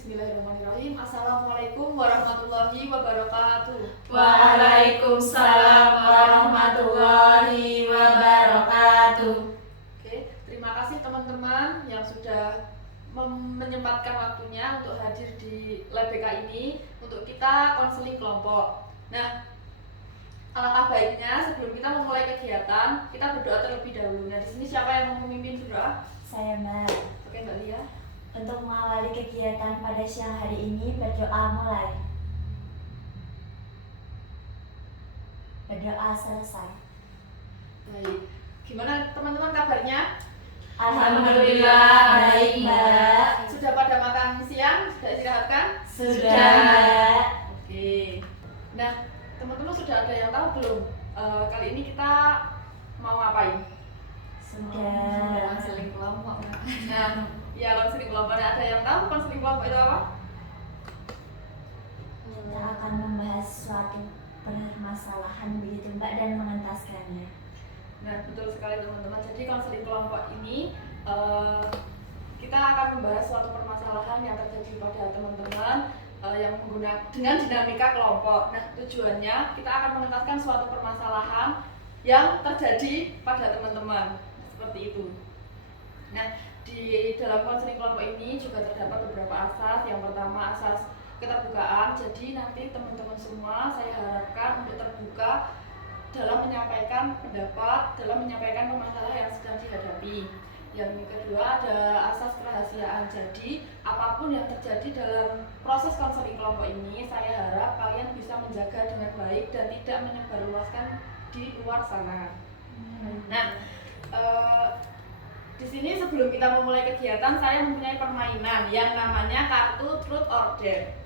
Bismillahirrahmanirrahim. Assalamualaikum warahmatullahi wabarakatuh. Waalaikumsalam warahmatullahi wabarakatuh. Oke, terima kasih teman-teman yang sudah menyempatkan waktunya untuk hadir di lab BK ini untuk kita konseling kelompok. Nah, alangkah baiknya sebelum kita memulai kegiatan, kita berdoa terlebih dahulu. Nah, di sini siapa yang mau memimpin doa? Saya Mbak. Oke, Mbak Lia. Untuk mengawali kegiatan pada siang hari ini, berdoa mulai. Berdoa selesai. Baik. Gimana teman-teman kabarnya? Alhamdulillah baik Mbak. Sudah pada makan siang? Sudah istirahatkan? Sudah Mbak. Oke. Nah, teman-teman sudah ada yang tahu belum? Kali ini kita mau ngapain? Sudah. Konseling kelompok. Nah, ya konseling kelompok. Ada yang tahu konseling kelompok itu apa? Kita akan membahas suatu permasalahan begitu Mbak dan mengentaskannya. Nah, betul sekali teman-teman. Jadi konseling kelompok ini kita akan membahas suatu permasalahan yang terjadi pada teman-teman yang menggunakan dengan dinamika kelompok. Nah, tujuannya kita akan mengentaskan suatu permasalahan yang terjadi pada teman-teman seperti itu. Nah, di dalam konseling kelompok ini juga terdapat beberapa asas. Yang pertama asas keterbukaan. Jadi nanti teman-teman semua saya harapkan untuk terbuka dalam menyampaikan pendapat, dalam menyampaikan permasalahan yang sedang dihadapi. Yang kedua ada asas kerahasiaan. Jadi apapun yang terjadi dalam proses konseling kelompok ini, saya harap kalian bisa menjaga dengan baik dan tidak menyebarluaskan di luar sana. Nah, di sini sebelum kita memulai kegiatan, saya mempunyai permainan yang namanya kartu truth or dare.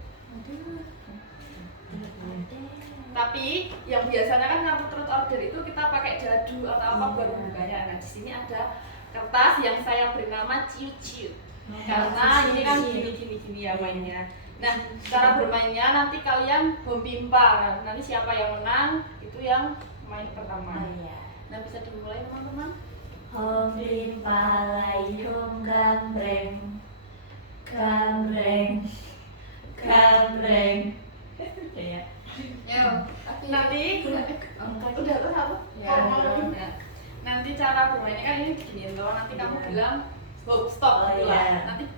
Tapi yang biasanya kan kartu truth or dare itu kita pakai dadu atau apa buat membukanya. Nah, di sini ada kertas yang saya beri nama ciu-ciu. Karena ini kan gini ya mainnya. Nah, cara bermainnya nanti kalian pimpa. Nah, nanti siapa yang menang itu yang main pertama. Nah, bisa dimulai teman-teman. Hom limpalai hom gambreng, gambreng, gambreng. Ya. Nanti udah terus apa? Nah, nanti cara bermainnya kan ini begini loh. Nanti kamu bilang stop gitu lah. Nanti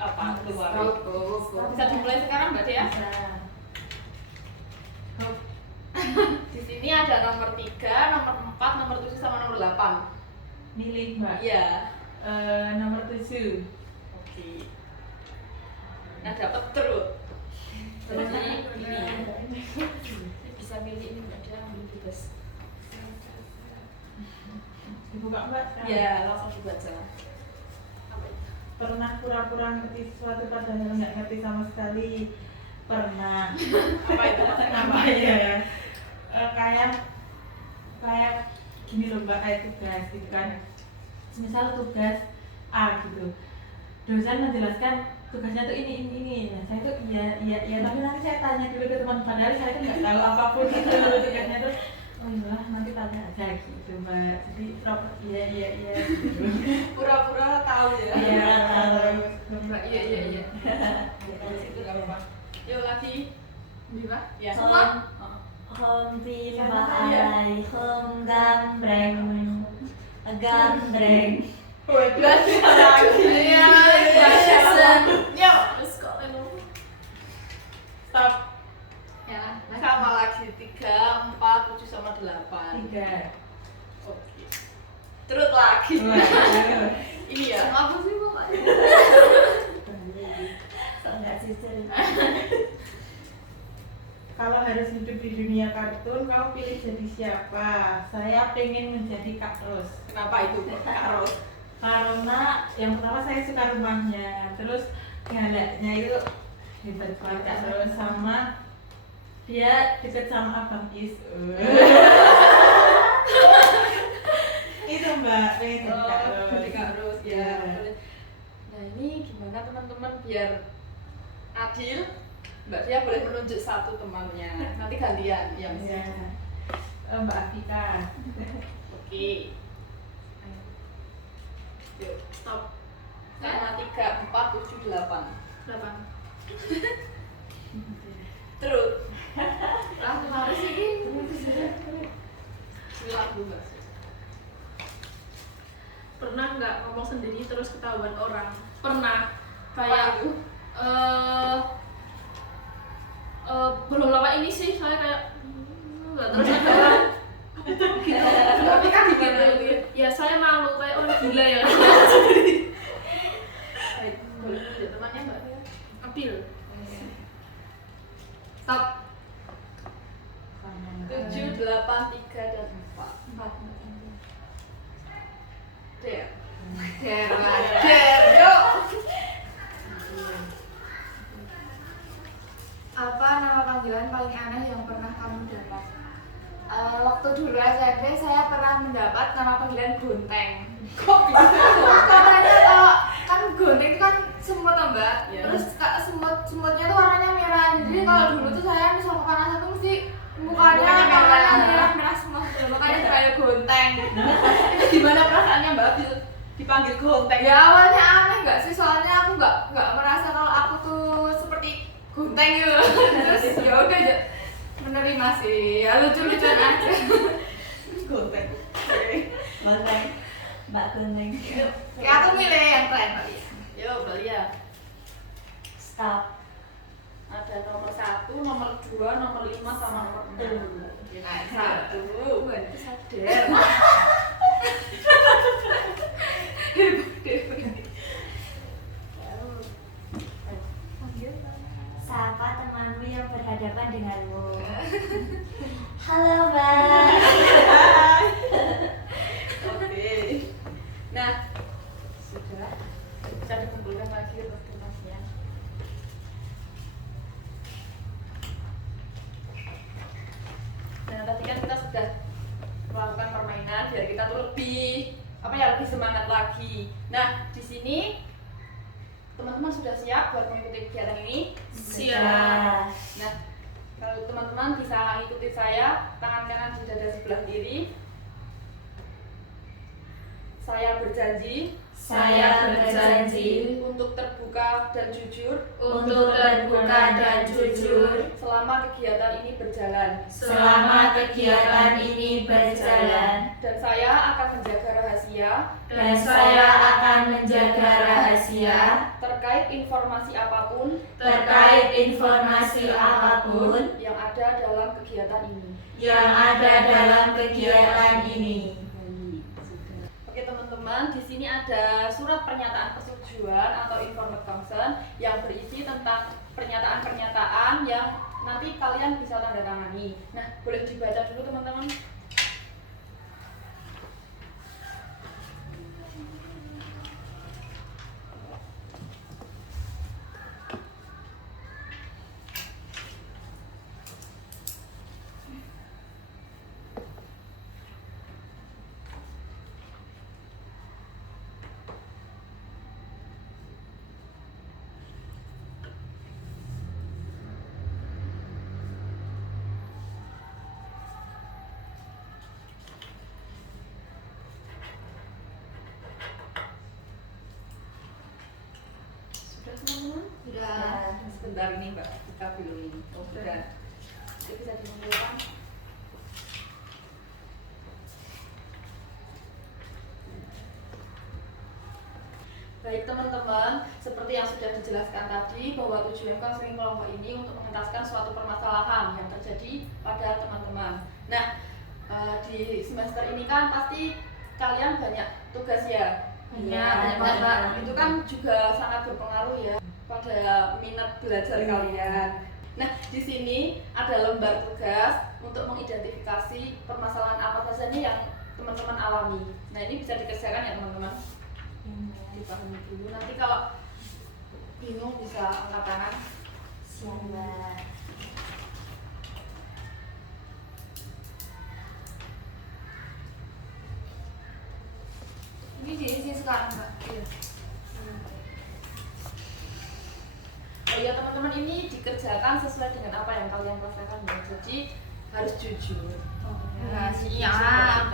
apa keluar. Bisa dimulai sekarang Mbak Dea? Di sini ada nomor 3, nomor 4, nomor 7 sama nomor 8. Milih Mbak. Iya. Nomor 7. Oke. Nah, dapat terus. Jadi ini bisa milih ini Mbak Dea, ambil bebas. Dibuka Mbak. Ya, langsung dibaca. Pernah pura-pura ngerti sesuatu padahal nggak ngerti sama sekali. Pernah. Apa itu maksudnya? Apa ya? Kayak gini loh Mbak, kayak tugas gitu kan. Misal tugas A gitu. Dosen menjelaskan tugasnya tuh ini. Nah, saya tuh iya, tapi nanti saya tanya dulu ke teman, padahal saya tuh nggak tahu apapun itu tugasnya tuh. Oh iya, nanti tanya aja gitu Mbak. Jadi iya gitu. Pura-pura tahu ya. Iya, tahu. Mbak, iya. Itu enggak apa-apa. Yuk lagi. Gimana? Ya, Hom semua. hom limpalai hom gambreng, gambreng. Iya. Yuk, terus kok Stop. ya, sama lagi 3, 4, 7 sama 8. 3. Oke. Terus lagi. Ini ya. Apa sih Bapak? Enggak sih. Kalau harus hidup di dunia kartun, kamu pilih jadi siapa? Saya pengen menjadi Kak Ros. Kenapa itu Kak Ros? Karena yang pertama saya suka rumahnya, terus galaknya itu hebat banget Kak Ros, sama dia deket sama Abang Is. Itu Mbak, pengen jadi Kak Ros. Jadi Kak Ros ya. Nah, ini gimana teman-teman biar adil? Mbak Dia boleh menunjuk satu temannya. Nanti gantian yang Iya. Mbak Afika. Oke. Yuk, stop. Sama 3, 4, 7, 8. 8. Terus langsung harus ini silat juga sih. Pernah nggak ngomong sendiri terus ketahuan orang? Pernah Kayak itu belum lama ini sih saya kayak nggak terus ada orang tapi kan gitu ya saya malu kayak orang gila ya. boleh tunjuk temannya mbak Apil. stop 7, 8, 3 dan 4 der yuk. Apa nama panggilan paling aneh yang pernah kamu dapat? Waktu dulu SMP saya pernah mendapat nama panggilan Gonteng. Kok bisa? Katanya kan Gonteng itu kan semut toh, Mbak. Iya. Terus semutnya tuh warnanya merah. Jadi kalau dulu tuh saya misal kepanasan tuh mesti mukanya merah semua. Makanya kayak Gonteng. Itu gimana perasaannya Mbak Apil dipanggil Gonteng? Ya awalnya aneh nggak sih, soalnya aku nggak merasa kalau aku tuh seperti Gonteng gitu. Terus ya udah aja menerima sih, ya lucu-lucuan aja. Gonteng. Gonteng. Mbak Gonteng. Ya aku milih yang keren kali ya. Yuk, Mbak Lia. Stop. Ada nomor 1, nomor 2, nomor 5 sama nomor 6. Nah, 1, bantu sadar. Sapa temanmu yang berhadapan denganmu. Halo Mbak. Oke. Nah, sudah bisa dikumpulkan lagi informasinya. Nah, tadi kan kita sudah melakukan permainan biar kita tuh lebih lebih semangat lagi. Nah, di sini teman-teman sudah siap buat mengikuti kegiatan ini? Siap. Nah, kalau teman-teman bisa ikuti saya, tangan kanan di dada sebelah kiri. Saya berjanji untuk terbuka dan jujur selama kegiatan ini berjalan. Dan saya akan menjaga rahasia terkait informasi apapun yang ada dalam kegiatan ini. Oke teman-teman, di sini ada surat pernyataan persetujuan atau informed consent yang berisi tentang pernyataan-pernyataan yang nanti kalian bisa tanda tangani. Nah, boleh dibaca dulu teman-teman. Sudah teman-teman? Sudah. Sebentar ini Mbak, kita belum ini. Oh, sudah. Jadi bisa dimunculkan. Baik teman-teman, seperti yang sudah dijelaskan tadi bahwa tujuan konseling kelompok ini untuk mengentaskan suatu permasalahan yang terjadi pada teman-teman. Nah, di semester ini kan pasti kalian banyak tugas ya. Iya, Nah, itu kan juga sangat berpengaruh ya pada minat belajar kalian. Nah, di sini ada lembar tugas untuk mengidentifikasi permasalahan apa saja nih yang teman-teman alami. Nah, ini bisa dikerjakan ya teman-teman. Dipahami dulu. Nanti kalau bingung bisa angkat tangan. Siap Mbak. Ini diisi sekarang Mbak. Iya. Oh iya teman-teman, ini dikerjakan sesuai dengan apa yang kalian rasakan ya. Jadi harus jujur. Nah, siap.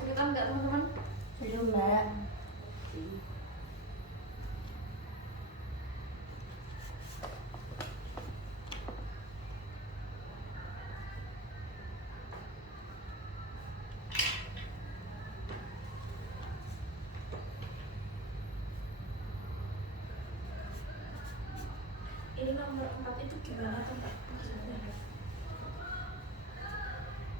kesulitan nggak teman-teman? Belum Mbak. Ini nomor 4 itu gimana tuh Mbak? Maksudnya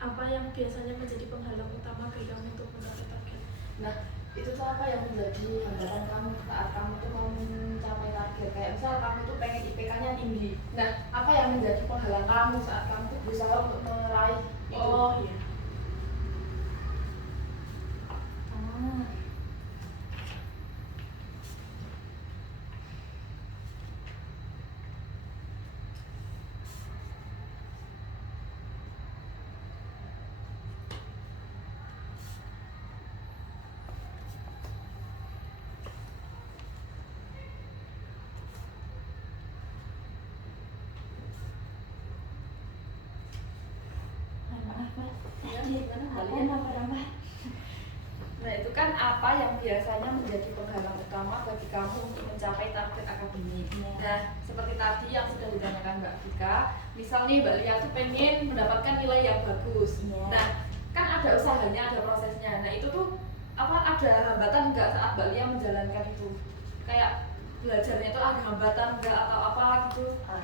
apa yang biasanya menjadi penghalang utama bagi kamu untuk mencapai target? Nah, itu tuh apa yang menjadi hambatan kamu saat kamu tuh mau mencapai target? Kayak misal kamu tuh pengen IPK-nya tinggi. Nah, apa yang menjadi penghalang kamu saat kamu tuh berusaha untuk meraih itu? Oh iya. Maaf Mbak. Ya, Tadi gimana, Mbak apa Lia? nama? Nah, itu kan apa yang biasanya menjadi penghalang utama bagi kamu untuk mencapai target akademik. Iya. Nah, seperti tadi yang sudah ditanyakan Mbak Vika, misalnya Mbak Lia tuh pengen mendapatkan nilai yang bagus. Iya. Nah, kan ada usahanya, ada prosesnya. Nah, itu tuh apa ada hambatan nggak saat Mbak Lia menjalankan itu? Kayak belajarnya itu ada hambatan nggak atau apa gitu? Oh.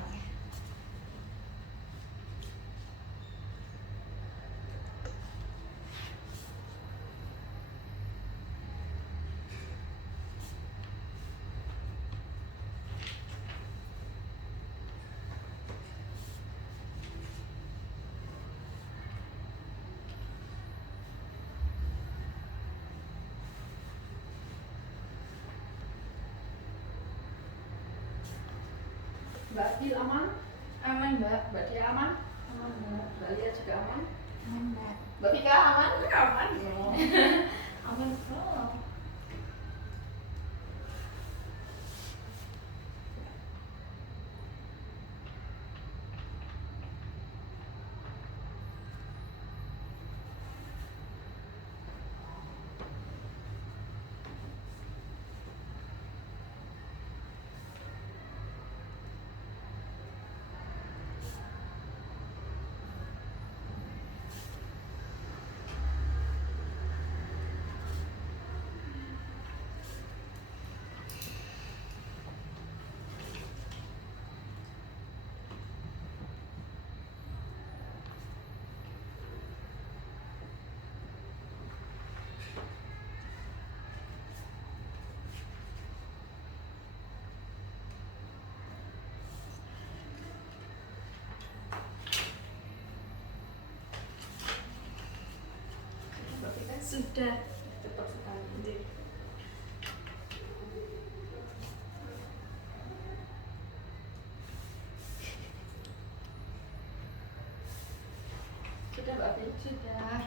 Mbak Adil aman? Aman Mbak. Mbak Dia aman? Aman Mbak. Mbak Lia juga aman? Aman Mbak. Mbak Vika aman? Aman. Aman kok. Mbak Vika Sudah. cepat sekali. Sudah Mbak Adil? Sudah.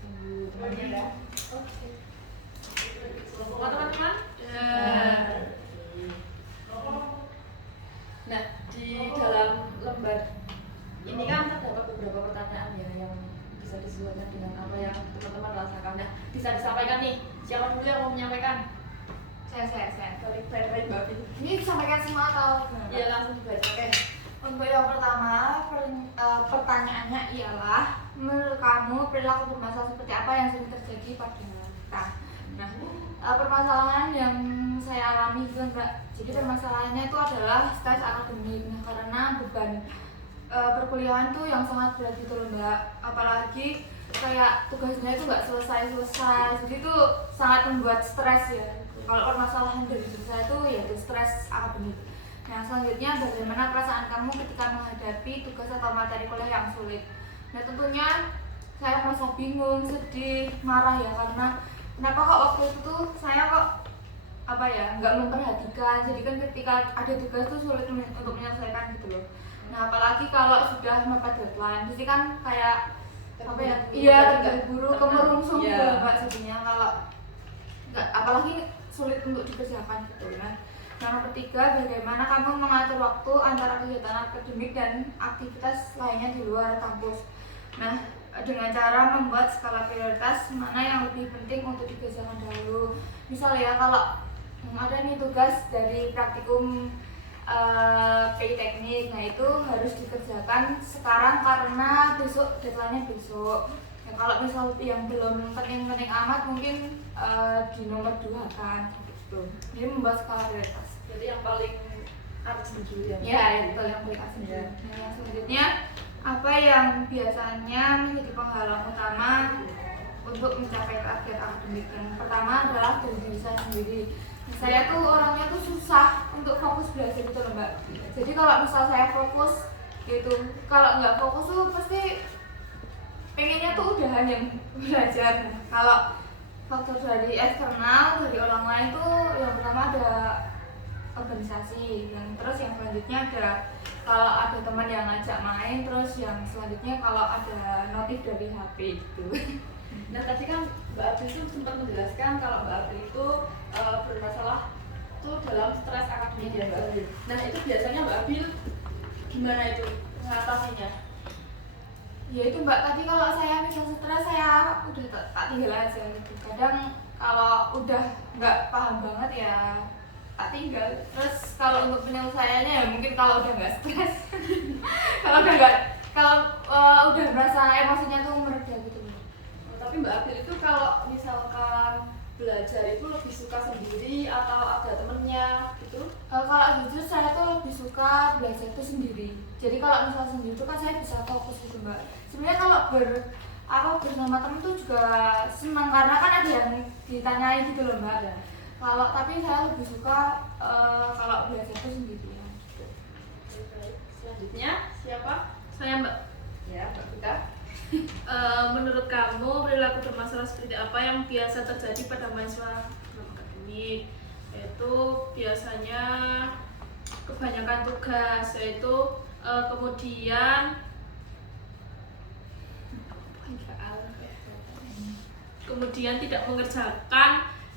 Tunggu temannya ya. Oke. Semua teman-teman? Nah, di dalam lembar ini kan terdapat beberapa pertanyaan ya yang bisa disesuaikan dengan apa yang teman-teman rasakan. Nah, bisa disampaikan nih. Siapa dulu yang mau menyampaikan? Saya. Baik, Mbak Adil. Ini disampaikan semua atau? Iya, langsung dibaca. Oke. Untuk yang pertama, pertanyaannya ialah menurut kamu perilaku bermasalah seperti apa yang sering terjadi pada kita? Nah, permasalahan yang saya alami itu Mbak. Jadi permasalahannya itu adalah stres akademik. Nah, karena beban perkuliahan tuh yang sangat berat gitu loh Mbak. Apalagi kayak tugasnya itu nggak selesai. Jadi itu sangat membuat stres ya. Kalau permasalahan dari diri saya itu yaitu stres akademik. Nah, selanjutnya bagaimana perasaan kamu ketika menghadapi tugas atau materi kuliah yang sulit? Nah, tentunya saya merasa bingung, sedih, marah ya karena kenapa kok waktu itu tuh saya kok nggak memperhatikan. Jadi kan ketika ada tugas tuh sulit untuk menyelesaikan gitu loh. Nah, apalagi kalau sudah mepet deadline, jadi kan kayak terburu-buru, kemerungsung gitu loh Mbak jadinya kalau nggak, apalagi sulit untuk dikerjakan gitu kan. Yang ketiga, bagaimana kamu mengatur waktu antara kegiatan akademik dan aktivitas lainnya di luar kampus. Nah, dengan cara membuat skala prioritas mana yang lebih penting untuk dikerjakan dahulu. Misal ya kalau ada nih tugas dari praktikum PI teknik, nah itu harus dikerjakan sekarang karena besok deadline-nya besok. Ya, kalau misal yang belum penting-penting amat mungkin di nomor 2 kan gitu. Jadi membuat skala prioritas. Jadi yang paling harus dulu ya. Ya, itu yang paling asli. Ya. Nah, yang selanjutnya apa yang biasanya menjadi penghalang utama untuk mencapai target akademik? Yang pertama adalah dari diri saya sendiri. Saya tuh orangnya tuh susah untuk fokus belajar gitu loh Mbak. Jadi kalau misal saya fokus gitu, kalau nggak fokus tuh pasti pengennya tuh udahan yang belajar. Kalau faktor dari eksternal dari orang lain tuh yang pertama ada organisasi, yang terus yang selanjutnya ada kalau ada teman yang ngajak main, terus yang selanjutnya kalau ada notif dari HP gitu. Nah tadi kan Mbak Abil itu sempat menjelaskan kalau Mbak Abil itu bermasalah tuh dalam stres akademik ya Mbak Abil. Nah itu biasanya Mbak Abil gimana itu mengatasinya? Ya itu Mbak, tadi kalau saya misal stres saya udah tak tinggal aja gitu. Kadang kalau udah nggak paham banget ya tak tinggal. Terus kalau untuk penyelesaiannya ya mungkin kalau udah nggak stres, kalau udah nggak udah merasa emosinya tuh mereda gitu. Tapi Mbak Abil itu kalau misalkan belajar itu lebih suka sendiri atau ada temennya gitu? Kalau jujur saya tuh lebih suka belajar itu sendiri. Jadi kalau misal sendiri itu kan saya bisa fokus gitu Mbak. Sebenarnya kalau bersama temen tuh juga senang karena kan ada yang ditanyain gitu loh Mbak. Tapi saya lebih suka kalau belajar itu sendiri ya. Baik. Selanjutnya siapa? Saya Mbak. Ya Mbak Vika. Menurut kamu perilaku bermasalah seperti apa yang biasa terjadi pada mahasiswa akademik? Yaitu biasanya kebanyakan tugas, yaitu kemudian tidak mengerjakan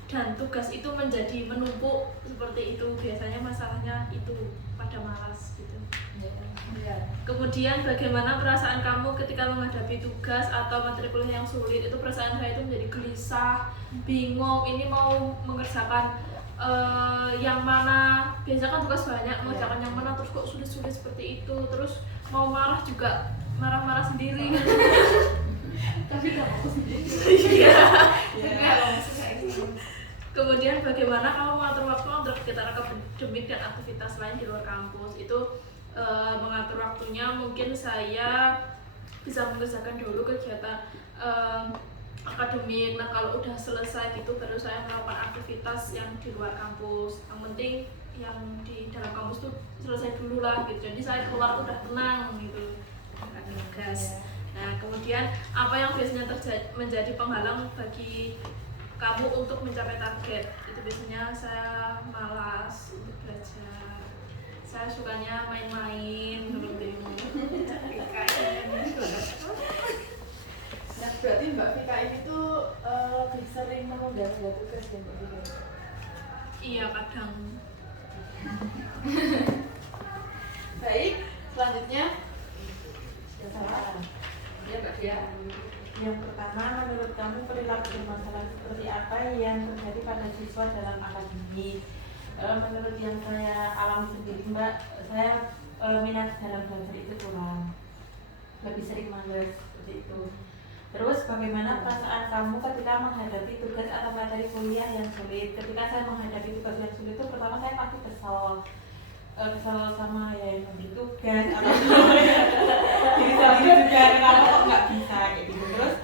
dan tugas itu menjadi menumpuk seperti itu. Biasanya masalahnya itu pada malas gitu. Ya. Kemudian bagaimana perasaan kamu ketika menghadapi tugas atau materi kuliah yang sulit? Itu perasaan saya itu menjadi gelisah, bingung, ini mau mengerjakan yang mana. Biasanya kan tugas banyak, mengerjakan yang mana, terus kok sulit-sulit seperti itu. Terus mau marah juga, marah-marah sendiri. Tapi nggak mau sendiri. Iya. Ya. Kemudian bagaimana kamu mengatur waktu antara kegiatan akademik dan aktivitas lain di luar kampus? Itu mengatur waktunya mungkin saya bisa mengerjakan dulu kegiatan akademik. Nah kalau udah selesai gitu baru saya melakukan aktivitas yang di luar kampus. Yang penting yang di dalam kampus tuh selesai dulu lah gitu. Jadi saya keluar udah tenang gitu. Gas. Nah kemudian apa yang biasanya menjadi penghalang bagi kamu untuk mencapai target? Itu biasanya saya malas untuk belajar. Saya sukanya main-main seperti itu. Nah berarti Mbak Vika ini tuh lebih sering menunda-nunda tugas ya Mbak Vika? Iya kadang. Baik, selanjutnya ya salah. Ya Mbak Dia. Yang pertama, menurut kamu perilaku bermasalah seperti apa yang terjadi pada siswa dalam akademik? Menurut yang saya alami sendiri Mbak, saya minat dalam belajar itu kurang, lebih sering malas seperti itu. Terus bagaimana perasaan kamu ketika menghadapi tugas atau materi kuliah yang sulit? Ketika saya menghadapi tugas yang sulit itu pertama saya pasti kesal sama ya yang memberi tugas atau jadi juga kenapa kok nggak bisa kayak gitu. Terus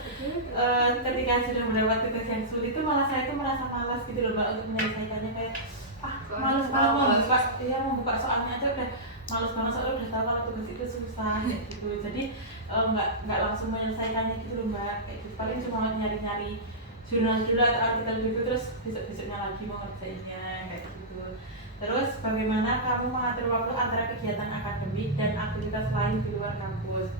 ketika sudah mendapat tugas yang sulit itu malah saya itu merasa malas gitu loh Mbak untuk menyelesaikannya, kayak malas membuka soalnya aja udah malas banget soalnya udah tahu kalau tugas itu susah kayak gitu. Jadi nggak langsung menyelesaikannya gitu loh Mbak, kayak gitu. Paling cuma nyari-nyari jurnal dulu atau artikel dulu terus besok-besoknya lagi mau ngerjainnya kayak gitu. Terus bagaimana kamu mengatur waktu antara kegiatan akademik dan aktivitas lain di luar kampus?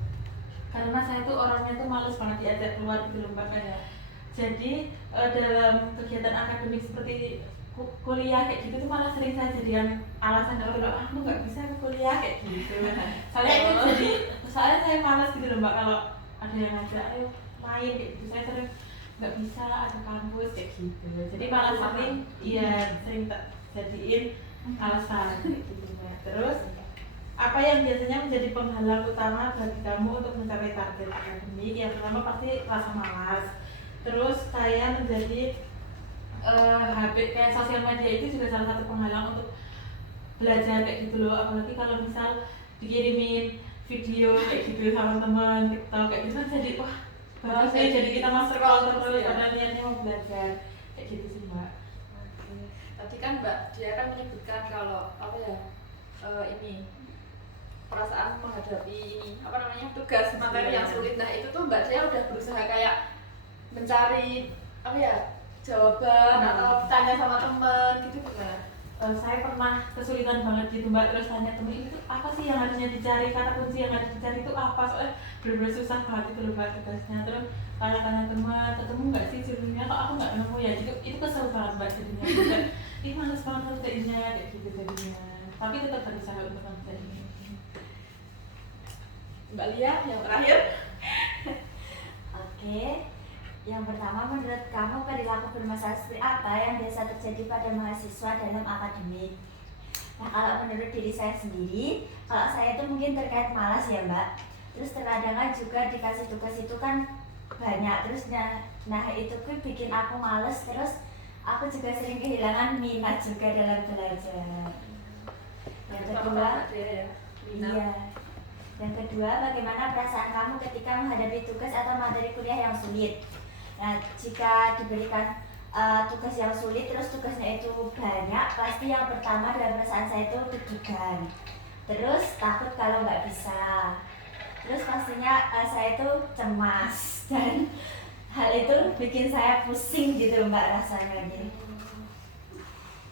Karena saya tuh orangnya tuh males banget diajak keluar gitu loh Mbak, kayak. Jadi dalam kegiatan akademik seperti kuliah kayak gitu tuh malah sering saya jadikan alasan kalau aku nggak bisa ke kuliah kayak gitu. Soalnya itu jadi, soalnya saya malas gitu loh Mbak kalau ada yang ngajak ayo main kayak gitu, saya sering nggak bisa ada kampus kayak gitu, jadi malah sering tak jadiin alasan kayak gitu. Terus apa yang biasanya menjadi penghalang utama bagi kamu untuk mencapai target akademik? Yang pertama pasti rasa malas, terus kayak menjadi HP kayak sosial media itu juga salah satu penghalang untuk belajar kayak gitu loh, apalagi kalau misal dikirimin video kayak gitu sama teman TikTok kayak gitu kan jadi wah bagus ya, jadi kita master terus karena niatnya mau belajar kayak gitu sih Mbak. Oke. Tadi kan Mbak dia kan menyebutkan kalau apa ya ini perasaan menghadapi ini apa namanya tugas materi yang sulit. Nah itu tuh Mbak dia udah berusaha kayak mencari apa ya jawaban atau tanya sama temen gitu gimana? Saya pernah kesulitan banget gitu Mbak, terus tanya temen itu apa sih yang harusnya dicari, kata kunci yang harus dicari itu apa, soalnya bener-bener susah banget itu loh Mbak tugasnya. Terus tanya-tanya teman, ketemu nggak sih judulnya, kok aku nggak nemu ya, jadi itu kesel banget Mbak jadinya. Ih males banget ngerjainnya kayak gitu jadinya, tapi tetap berusaha untuk ngerjain. Mbak Lia yang terakhir. Oke. Yang pertama, menurut kamu perilaku bermasalah seperti apa yang biasa terjadi pada mahasiswa dalam akademik? Nah, kalau menurut diri saya sendiri, kalau saya itu mungkin terkait malas ya Mbak. Terus terkadang kan juga dikasih tugas itu kan banyak, terus nah itu kan bikin aku males, terus aku juga sering kehilangan minat juga dalam belajar. Yang kedua, iya. Yang kedua, bagaimana perasaan kamu ketika menghadapi tugas atau materi kuliah yang sulit? Nah, jika diberikan tugas yang sulit, terus tugasnya itu banyak, pasti yang pertama dalam perasaan saya itu deg-degan. Terus takut kalau nggak bisa. Terus pastinya saya itu cemas dan hal itu bikin saya pusing gitu Mbak rasanya.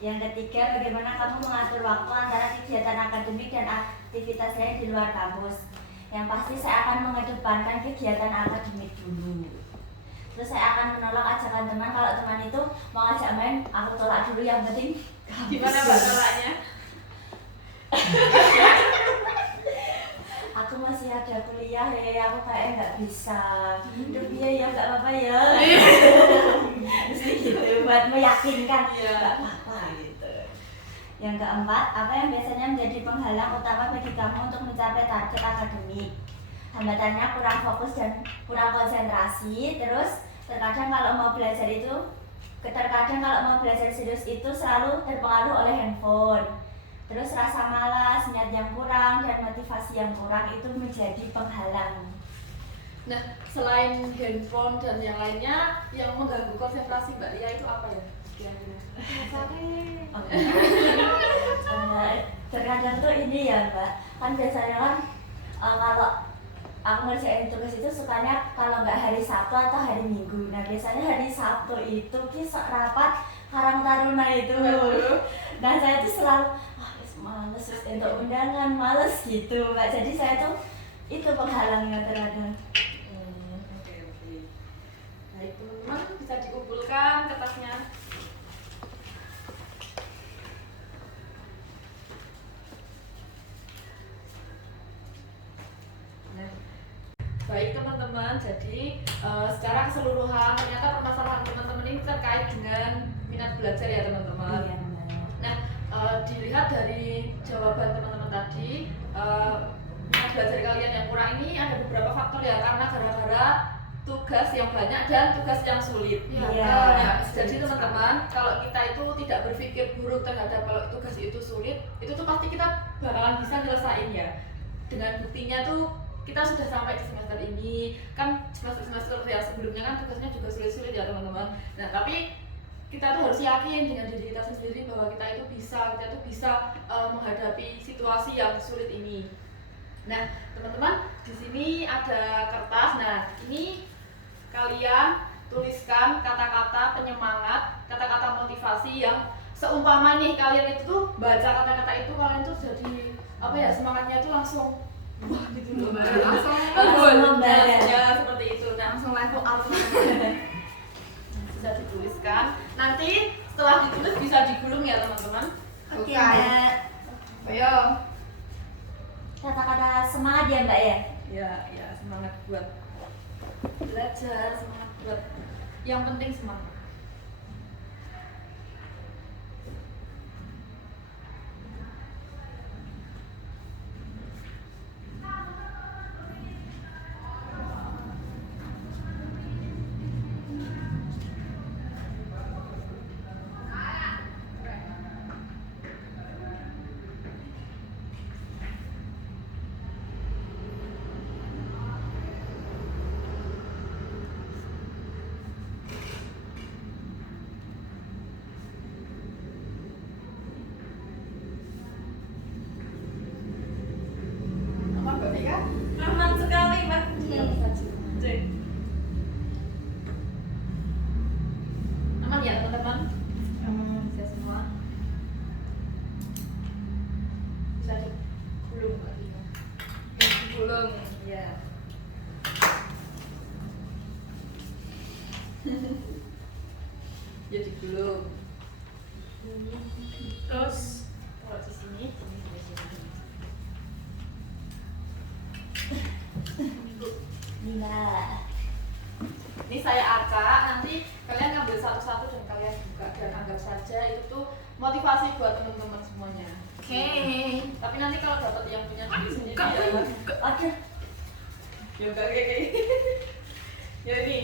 Yang ketiga, bagaimana kamu mengatur waktu antara kegiatan akademik dan aktivitas lain di luar kampus? Yang pasti saya akan mengedepankan kegiatan akademik dulu. Terus saya akan menolak ajakan teman, kalau teman itu mau ngajak main, aku tolak dulu, yang penting kampus. Gimana Mbak tolaknya? Aku masih ada kuliah ya, aku kayak nggak bisa. Duh ya nggak apa-apa ya. Terus gitu, buat meyakinkan nggak apa-apa gitu. Yang keempat, apa yang biasanya menjadi penghalang utama bagi kamu untuk mencapai target akademik? Hambatannya kurang fokus dan kurang konsentrasi. Terus terkadang kalau mau belajar serius itu selalu terpengaruh oleh handphone. Terus rasa malas, minat yang kurang, dan motivasi yang kurang itu menjadi penghalang. Nah, selain handphone dan yang lainnya yang mengganggu konsentrasi Mbak Lia itu apa ya? Terkadang tuh ini ya Mbak, kan biasanya kan kalau aku ngerjain tugas itu sukanya kalau nggak hari Sabtu atau hari Minggu. Nah biasanya hari Sabtu itu kisah rapat Karang Taruna itu. Nah saya tuh selalu males untuk undangan, males gitu Mbak. Jadi saya tuh itu penghalangnya terkadang. Oke. Baik teman-teman, bisa dikumpulkan kertasnya. Baik teman-teman, jadi secara keseluruhan ternyata permasalahan teman-teman ini terkait dengan minat belajar ya teman-teman. Iya, nah, dilihat dari jawaban teman-teman tadi, minat belajar kalian yang kurang ini ada beberapa faktor ya, karena gara-gara tugas yang banyak dan tugas yang sulit. Iya. Jadi teman-teman, kalau kita itu tidak berpikir buruk terhadap kalau tugas itu sulit, itu tuh pasti kita bakalan bisa nyelesain ya. Dengan buktinya tuh kita sudah sampai di semester ini, kan semester yang sebelumnya kan tugasnya juga sulit-sulit ya teman-teman. Nah tapi kita tuh harus yakin dengan diri kita sendiri bahwa kita tuh bisa menghadapi situasi yang sulit ini. Nah teman-teman, di sini ada kertas. Nah ini kalian tuliskan kata-kata penyemangat, kata-kata motivasi yang seumpama nih kalian itu tuh baca kata-kata itu, kalian tuh jadi apa ya, semangatnya tuh langsung wah gitu loh, langsung ya seperti itu. Nah, langsung level up. Bisa dituliskan. Nanti setelah ditulis bisa digulung ya teman-teman. Oke Mbak. Ayo. Kata-kata semangat ya Mbak ya. Ya semangat buat belajar, semangat buat yang penting semangat. Aman Mbak Vika? Aman sekali, Mbak. Cek. Aman ya teman-teman? Bisa semua? Bisa digulung Mbak Vika? Digulung, ya. Ya digulung. Terus Kalau di sini, di sini. Nila. Ini saya Arka, nanti kalian ngambil satu-satu dan kalian buka dan anggap saja itu tuh motivasi buat teman-teman semuanya. Oke. Tapi nanti kalau dapat yang punya sendiri buka, ya, buka. Aduh. ya enggak kayak gini. Ya ini.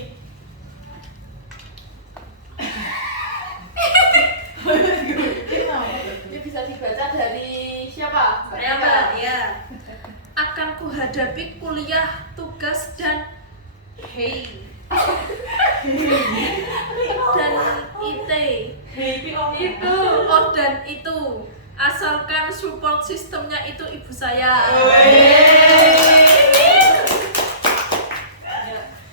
Ini bisa dibaca dari siapa? Saya Mbak ya. Akan kuhadapi kuliah, tugas dan hey. Dan itu dan itu asalkan support sistemnya itu ibu saya.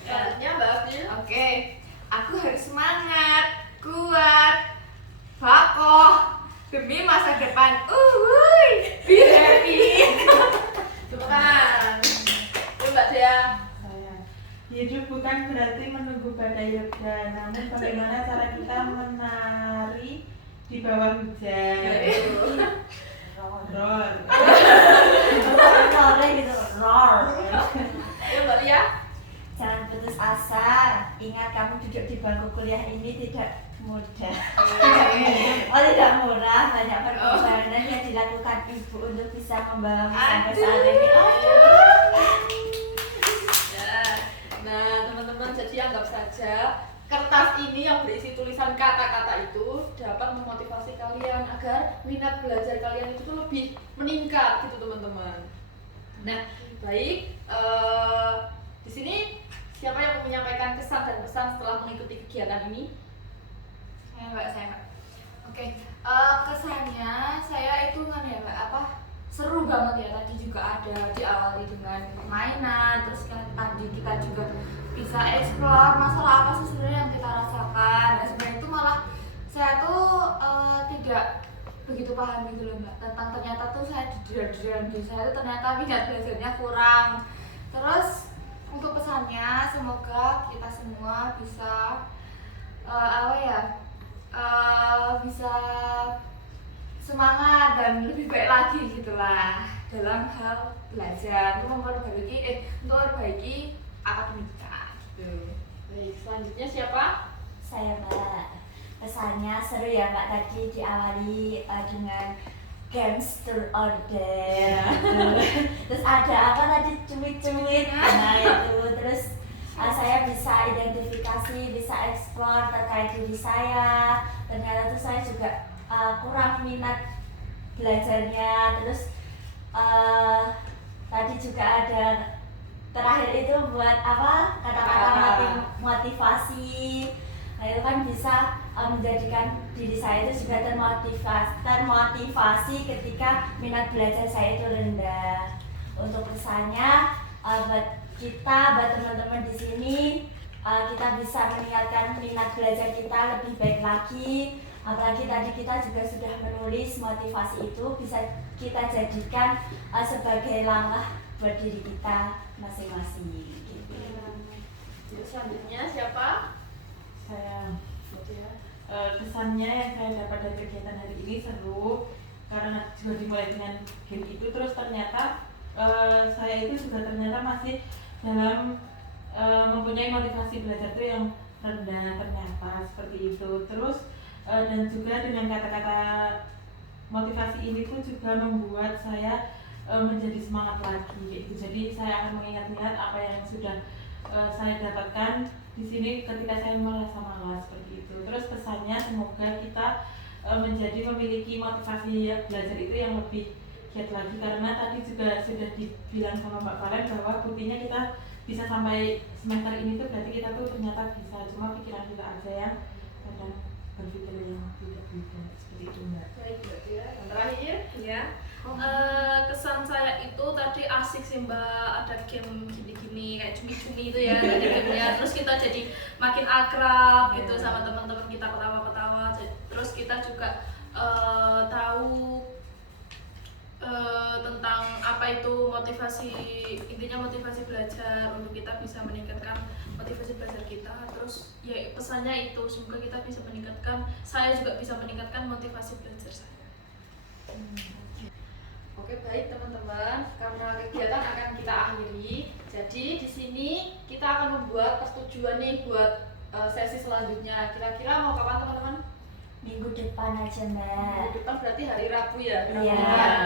Selanjutnya Mbak April. Oke. Aku harus semangat, kuat, kokoh demi masa depan. Be happy. Tepuk tangan. Itu Mbak Dea. Saya. Hidup bukan berarti menunggu badai reda, namun bagaimana cara kita menari di bawah hujan. Roll. Roar gitu, roar. Ya Mbak Lia. Jangan putus asa. Ingat kamu duduk di bangku kuliah ini tidak mudah. Oh tidak murah. Banyak pengorbanan yang dilakukan ibu untuk bisa membawa sampai saat ini. Ya. Nah, teman-teman jadi anggap saja kertas ini yang berisi tulisan kata-kata itu dapat memotivasi kalian agar minat belajar kalian itu tuh lebih meningkat gitu teman-teman. Nah, baik. Di sini siapa yang mau menyampaikan kesan dan pesan setelah mengikuti kegiatan ini? Saya Mbak. Oke, kesannya saya itu kan ya Mbak, seru banget ya. Tadi juga ada diawali dengan mainan, terus kan tadi kita juga bisa explore masalah apa sih sebenarnya yang kita rasakan. Nah sebenarnya itu malah saya tuh tidak begitu paham gitu loh Mbak, tentang ternyata tuh saya di dalam diri saya tuh ternyata minat belajarnya kurang. Terus untuk pesannya semoga kita semua bisa bisa semangat dan lebih baik lagi gitulah dalam hal belajar untuk memperbaiki akademika gitu. Baik, selanjutnya siapa? Saya Mbak. Pesannya seru ya Mbak, tadi diawali dengan games tour order. Terus ada apa tadi cuit-cuit. Nah itu terus saya bisa identifikasi, bisa explore terkait diri saya. Ternyata tuh saya juga kurang minat belajarnya. Terus tadi juga ada terakhir itu buat apa kata-kata motivasi. Nah itu kan bisa menjadikan diri saya itu juga termotivasi ketika minat belajar saya itu rendah. Untuk pesannya buat teman-teman di sini kita bisa meningkatkan minat belajar kita lebih baik lagi. Apalagi tadi kita juga sudah menulis motivasi itu bisa kita jadikan sebagai langkah buat diri kita masing-masing. Gitu. Terus selanjutnya siapa? Saya kesannya yang saya dapat dari kegiatan hari ini seru karena juga dimulai dengan game itu, terus ternyata saya itu juga ternyata masih dalam mempunyai motivasi belajar itu yang rendah ternyata seperti itu. Terus dan juga dengan kata-kata motivasi ini pun juga membuat saya menjadi semangat lagi gitu. Jadi saya akan mengingat-ingat apa yang sudah saya dapatkan di sini ketika saya merasa malas seperti itu. Terus pesannya semoga kita menjadi memiliki motivasi belajar itu yang lebih giat lagi, karena tadi juga sudah dibilang sama Mbak Valen bahwa buktinya kita bisa sampai semester ini tuh berarti kita tuh ternyata bisa, cuma pikiran kita aja yang kadang berpikir yang tidak bisa seperti itu Mbak. Baik, berarti ya. Yang terakhir Ya. Kesan saya itu tadi asik sih Mbak, ada game gini-gini kayak cumi-cumi itu ya, ada gamenya. Terus kita jadi makin akrab gitu sama teman-teman kita, ketawa-ketawa. Terus kita juga tahu tentang apa itu motivasi, intinya motivasi belajar untuk kita bisa meningkatkan motivasi belajar kita. Terus ya pesannya itu semoga kita bisa meningkatkan, saya juga bisa meningkatkan motivasi belajar saya. Oke, baik teman-teman, karena kegiatan akan kita akhiri. Jadi di sini kita akan membuat persetujuan nih buat sesi selanjutnya. Kira-kira mau kapan teman-teman? Minggu depan aja Minggu Mbak. depan berarti hari Rabu ya? Rabu Iya. depan.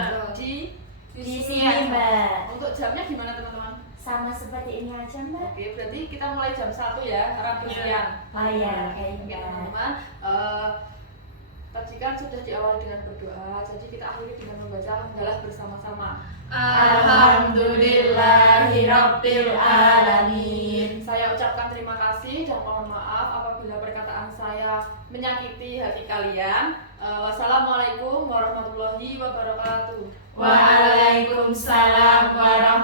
Di sini Mbak. Untuk jamnya gimana teman-teman? Sama seperti ini aja Mbak. Oke, berarti kita mulai jam 1 ya, Rabu siang. Oh iya, kayak Oke Mbak. teman-teman, tadi kan sudah diawali dengan berdoa, jadi kita akhiri dengan membaca Alhamdulillah bersama-sama. Alhamdulillahirabbil alamin. Saya ucapkan terima kasih dan mohon maaf apabila perkataan saya menyakiti hati kalian. Wassalamualaikum warahmatullahi wabarakatuh. Waalaikumsalam warahmatullahi